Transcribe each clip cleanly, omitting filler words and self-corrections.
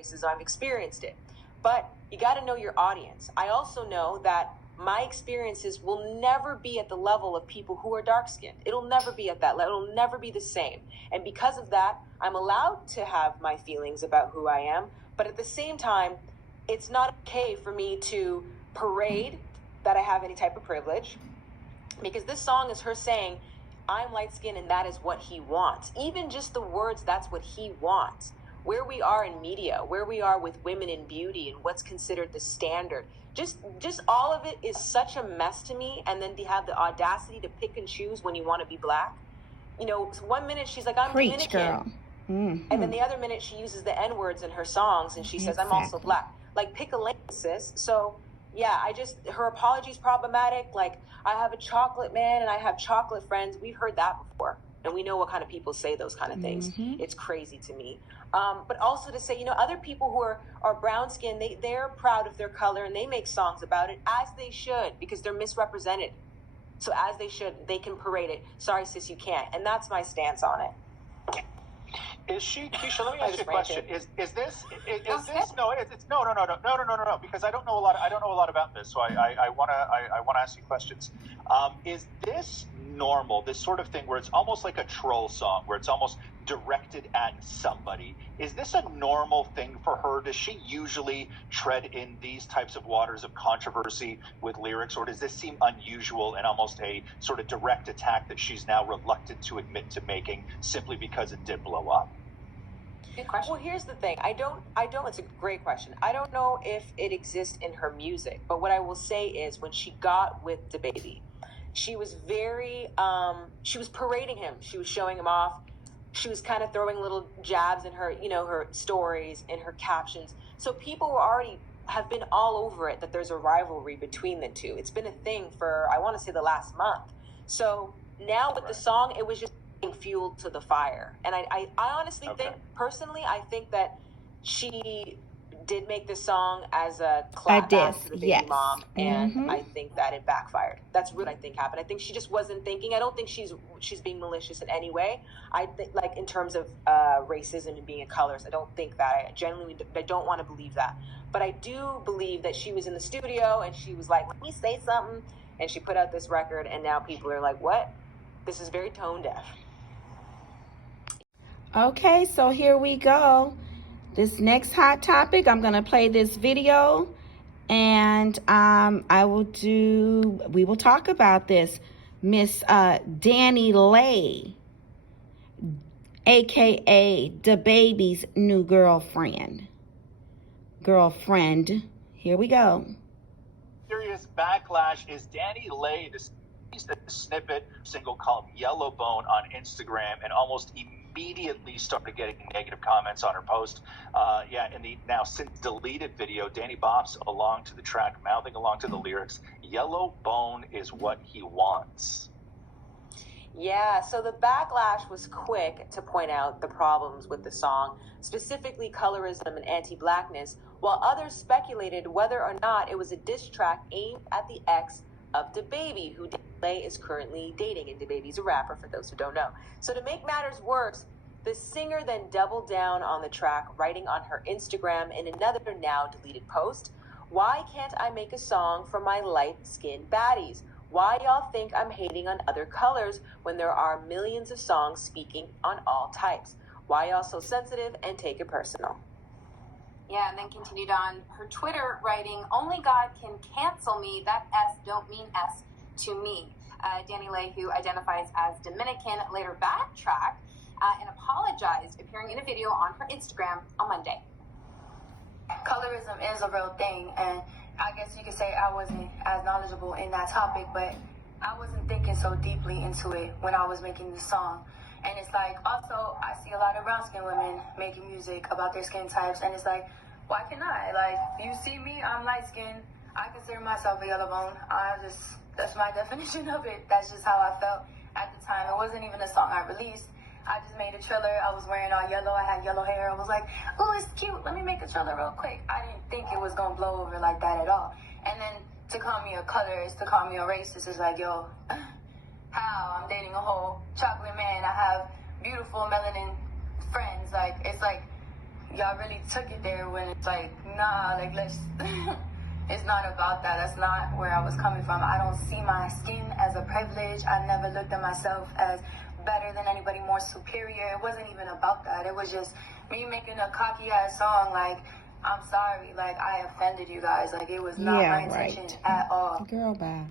races, I've experienced it. But you got to know your audience. I also know that my experiences will never be at the level of people who are dark skinned. It'll never be at that level. It'll never be the same. And because of that, I'm allowed to have my feelings about who I am. But at the same time, it's not okay for me to parade that I have any type of privilege, because this song is her saying, I'm light skinned and that is what he wants. Even just the words, that's what he wants. Where we are in media, where we are with women in beauty and what's considered the standard, just all of it is such a mess to me. And then to have the audacity to pick and choose when you want to be black. You know, 1 minute she's like, I'm Preach, Dominican. girl. And then the other minute she uses the N-words in her songs and she says, I'm also black. Like, pick a lane, sis. So yeah, her apology is problematic. Like, I have a chocolate man and I have chocolate friends. We've heard that before. And we know what kind of people say those kind of things. It's crazy to me. But also to say, you know, other people who are brown skinned, they're proud of their color and they make songs about it, as they should, because they're misrepresented. So as they should, they can parade it. Sorry, sis, you can't. And that's my stance on it. Is she, Keisha, let me ask you a question. Is this no, because I don't know a lot about this, so I wanna ask you questions. Is this normal, this sort of thing where it's almost like a troll song, where it's almost directed at somebody? Is this a normal thing for her? Does she usually tread in these types of waters of controversy with lyrics, or does this seem unusual and almost a sort of direct attack that she's now reluctant to admit to making simply because it did blow up? Good question. Well, here's the thing. I don't, it's a great question. I don't know if it exists in her music, but what I will say is when she got with DaBaby, she was very, she was parading him. She was showing him off. She was kind of throwing little jabs in her, you know, her stories and her captions. So people have been all over it, that there's a rivalry between the two. It's been a thing for, I want to say, the last month. So now with the song, it was just fuel to the fire. And I honestly think, personally, I think that she did make this song as a clap back to the baby mom, and I think that it backfired. That's what I think happened. I think she just wasn't thinking. I don't think she's being malicious in any way. I think, like, in terms of racism and being a colorist, I don't think that. I don't want to believe that. But I do believe that she was in the studio and she was like, let me say something, and she put out this record, and now people are like, what? This is very tone deaf. Okay, so here we go. This next hot topic, I'm going to play this video, and we will talk about this. Miss DaniLeigh, aka DaBaby's new girlfriend. Here we go. Serious backlash. Is DaniLeigh the snippet single called Yellowbone on Instagram, and almost immediately started getting negative comments on her post. In the now since deleted video, Danny bops along to the track, mouthing along to the lyrics, "Yellowbone is what he wants." Yeah, so the backlash was quick to point out the problems with the song, specifically colorism and anti-blackness, while others speculated whether or not it was a diss track aimed at the ex of DaBaby, who DaniLeigh is currently dating, and DaBaby's a rapper, for those who don't know. So to make matters worse, the singer then doubled down on the track, writing on her Instagram in another now deleted post, "Why can't I make a song for my light-skinned baddies? Why y'all think I'm hating on other colors when there are millions of songs speaking on all types? Why y'all so sensitive and take it personal?" Yeah, and then continued on her Twitter, writing, "Only God can cancel me. That S don't mean S to me." DaniLeigh, who identifies as Dominican, later backtracked and apologized, appearing in a video on her Instagram on Monday. Colorism is a real thing, and I guess you could say I wasn't as knowledgeable in that topic, but I wasn't thinking so deeply into it when I was making the song. And it's like, also, I see a lot of brown-skinned women making music about their skin types, and it's like, why can't I? Like, you see me, I'm light-skinned. I consider myself a yellowbone. That's my definition of it. That's just how I felt at the time. It wasn't even a song I released. I just made a trailer. I was wearing all yellow. I had yellow hair. I was like, oh, it's cute. Let me make a trailer real quick. I didn't think it was going to blow over like that at all. And then to call me a colorist, to call me a racist is like, yo, how? I'm dating a whole chocolate man. I have beautiful melanin friends. Like, it's like, y'all really took it there when it's like, nah, like let's it's not about that. That's not where I was coming from. I don't see my skin as a privilege. I never looked at myself as better than anybody, more superior. It wasn't even about that. It was just me making a cocky ass song like, I'm sorry, like I offended you guys. Like it was not my intention at all. Girl, bye.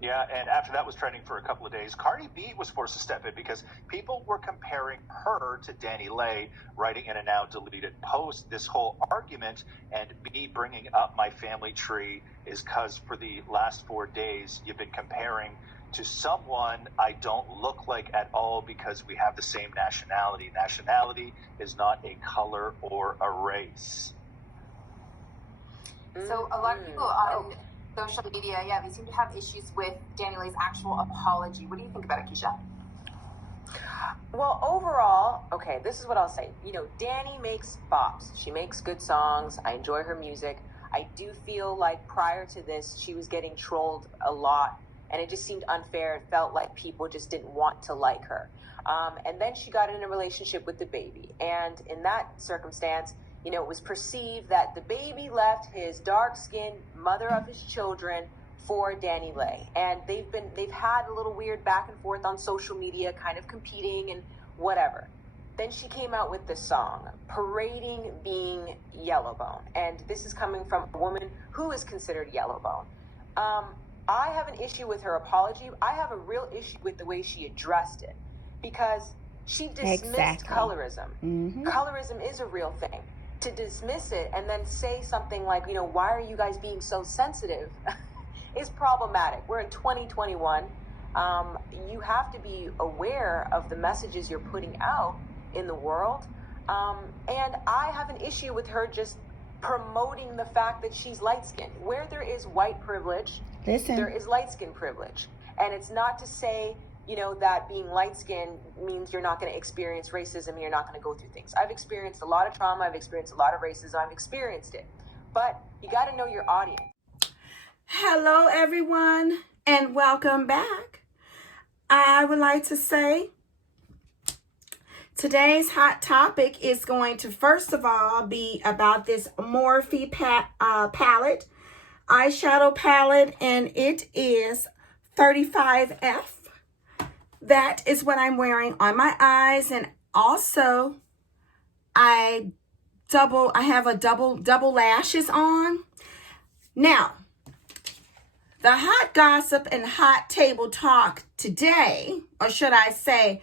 Yeah, and after that was trending for a couple of days, Cardi B was forced to step in because people were comparing her to DaniLeigh, writing in a now deleted post. This whole argument and me bringing up my family tree is because for the last 4 days, you've been comparing to someone I don't look like at all because we have the same nationality. Nationality is not a color or a race. So a lot of people on social media, they seem to have issues with DaniLeigh's actual apology. What do you think about it, Keisha? Well, overall, okay, this is what I'll say. You know, Dani makes bops. She makes good songs. I enjoy her music. I do feel like prior to this, she was getting trolled a lot, and it just seemed unfair. It felt like people just didn't want to like her. And then she got in a relationship with DaBaby. And in that circumstance, you know, it was perceived that DaBaby left his dark-skinned mother of his children for DaniLeigh. And they've had a little weird back and forth on social media, kind of competing and whatever. Then she came out with this song, parading being Yellowbone. And this is coming from a woman who is considered Yellowbone. I have an issue with her apology. I have a real issue with the way she addressed it, because she dismissed colorism. Colorism is a real thing. To dismiss it and then say something like, you know, why are you guys being so sensitive is problematic. We're in 2021. You have to be aware of the messages you're putting out in the world. And I have an issue with her just promoting the fact that she's light-skinned. Where there is white privilege, there is light-skin privilege. And it's not to say, you know, that being light-skinned means you're not going to experience racism and you're not going to go through things. I've experienced a lot of trauma. I've experienced a lot of racism. I've experienced it. But you got to know your audience. Hello, everyone, and welcome back. I would like to say today's hot topic is going to, first of all, be about this Morphe palette, eyeshadow palette, and it is 35F. That is what I'm wearing on my eyes, and also I have a double lashes on. Now, the hot gossip and hot table talk today, or should I say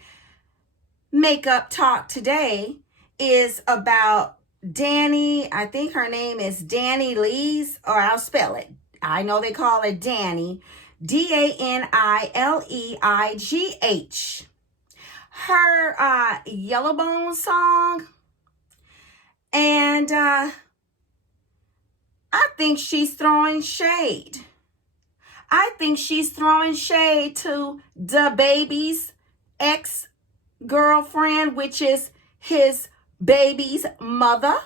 makeup talk today, is about Dani. I think her name is DaniLeigh's, or I'll spell it. I know they call it Dani. DaniLeigh. Her Yellowbone song. And I think she's throwing shade. I think she's throwing shade to DaBaby's ex-girlfriend, which is his baby's mother.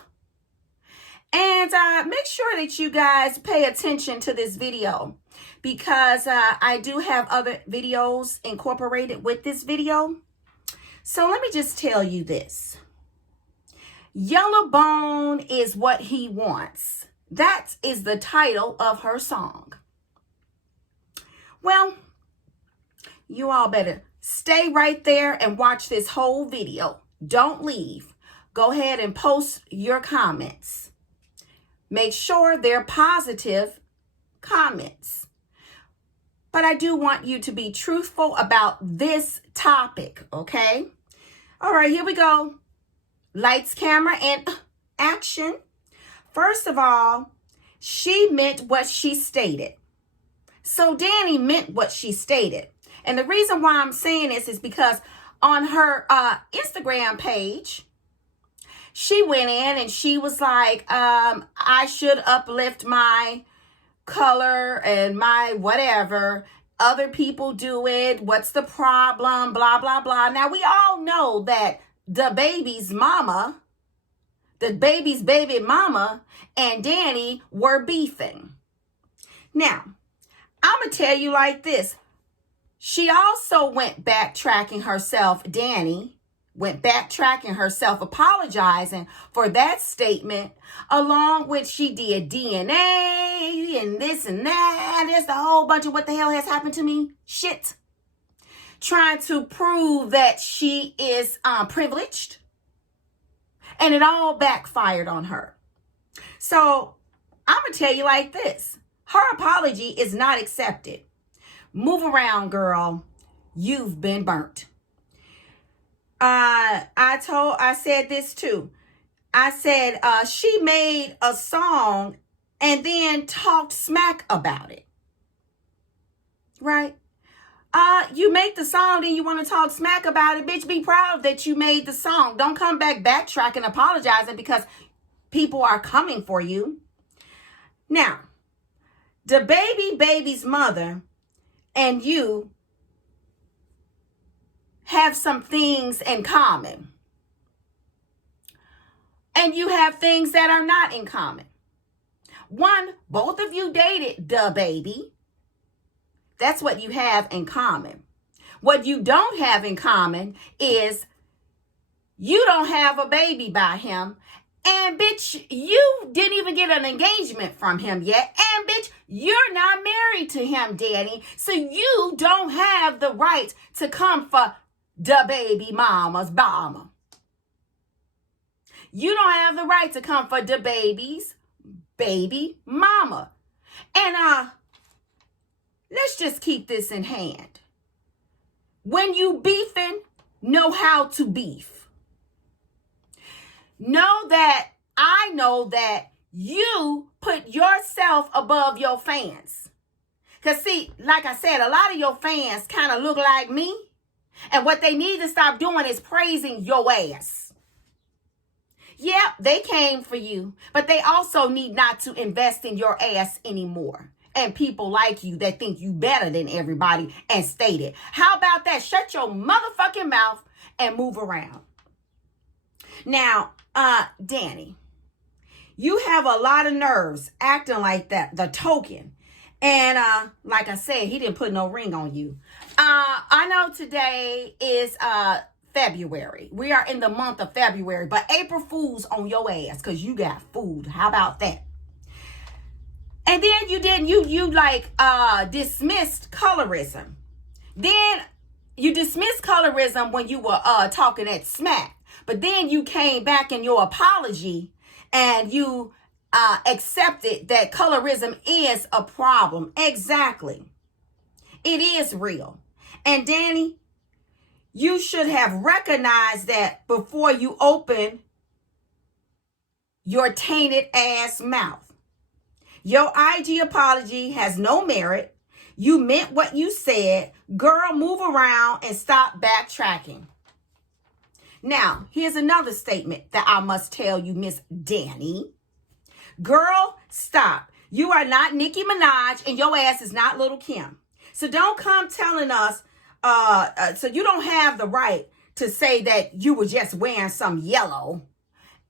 And make sure that you guys pay attention to this video, because I do have other videos incorporated with this video. So let me just tell you this. Yellowbone is what he wants. That is the title of her song. Well, you all better stay right there and watch this whole video. Don't leave. Go ahead and post your comments. Make sure they're positive comments. But I do want you to be truthful about this topic, okay? All right, here we go. Lights, camera, and action. First of all, she meant what she stated. So Dani meant what she stated. And the reason why I'm saying this is because on her Instagram page, she went in and she was like, I should uplift my color and my whatever. Other people do it. What's the problem? Blah, blah, blah. Now, we all know that DaBaby's baby mama and Dani were beefing. Now, I'm going to tell you like this. She also went backtracking herself, Dani, went backtracking herself, apologizing for that statement, along with she did DNA and this and that. There's a whole bunch of what the hell has happened to me shit. Trying to prove that she is privileged. And it all backfired on her. So I'm going to tell you like this. Her apology is not accepted. Move around, girl. You've been burnt. I said this too. I said she made a song and then talked smack about it. Right? You make the song, then you want to talk smack about it. Bitch, be proud that you made the song. Don't come back backtracking, apologizing because people are coming for you. Now, the baby's mother and you have some things in common. And you have things that are not in common. One, both of you dated the baby. That's what you have in common. What you don't have in common is you don't have a baby by him. And bitch, you didn't even get an engagement from him yet. And bitch, you're not married to him, Danny. So you don't have the right to come for the baby mama's mama. You don't have the right to come for the baby's baby mama. And let's just keep this in hand. When you beefing, know how to beef. Know that you put yourself above your fans. Because see, like I said, a lot of your fans kind of look like me. And what they need to stop doing is praising your ass. Yeah, they came for you, but they also need not to invest in your ass anymore. And people like you that think you better than everybody and state it. How about that? Shut your motherfucking mouth and move around. Now, Danny, you have a lot of nerves acting like that, the token. And like I said, he didn't put no ring on you. I know today is February. We are in the month of February, but April Fool's on your ass because you got fooled. How about that? And then you dismissed colorism. Then you dismissed colorism when you were talking that smack. But then you came back in your apology and you accepted that colorism is a problem. Exactly. It is real. And Danny, you should have recognized that before you open your tainted ass mouth. Your IG apology has no merit. You meant what you said. Girl, move around and stop backtracking. Now, here's another statement that I must tell you, Miss Danny. Girl, stop. You are not Nicki Minaj and your ass is not Little Kim. So don't come telling us, so you don't have the right to say that you were just wearing some yellow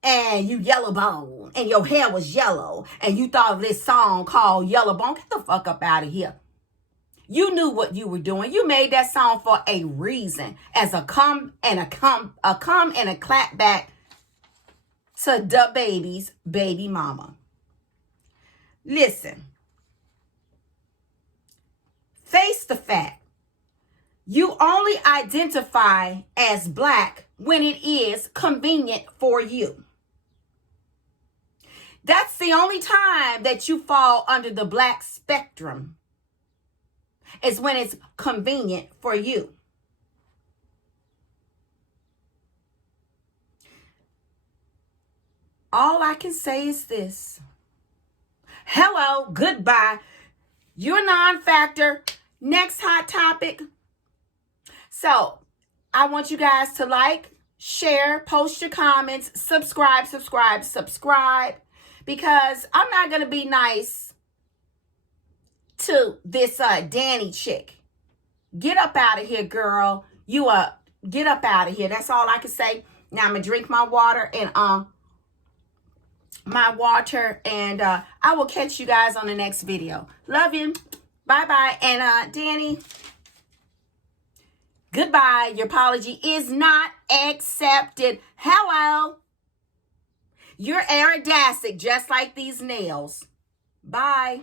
and you yellow bone and your hair was yellow and you thought of this song called Yellow Bone. Get the fuck up out of here. You knew what you were doing. You made that song for a reason, as a come and a clap back to the baby's baby mama. Listen, face the fact. You only identify as black when it is convenient for you. That's the only time that you fall under the black spectrum, is when it's convenient for you. All I can say is this. Hello, goodbye. You're non-factor. Next hot topic. So, I want you guys to like, share, post your comments, subscribe. Because I'm not going to be nice to this Danny chick. Get up out of here, girl. Get up out of here. That's all I can say. Now I'm going to drink my water and I will catch you guys on the next video. Love you. Bye-bye. And Danny, Goodbye. Your apology is not accepted. Hello. You're iridactic, just like these nails. Bye.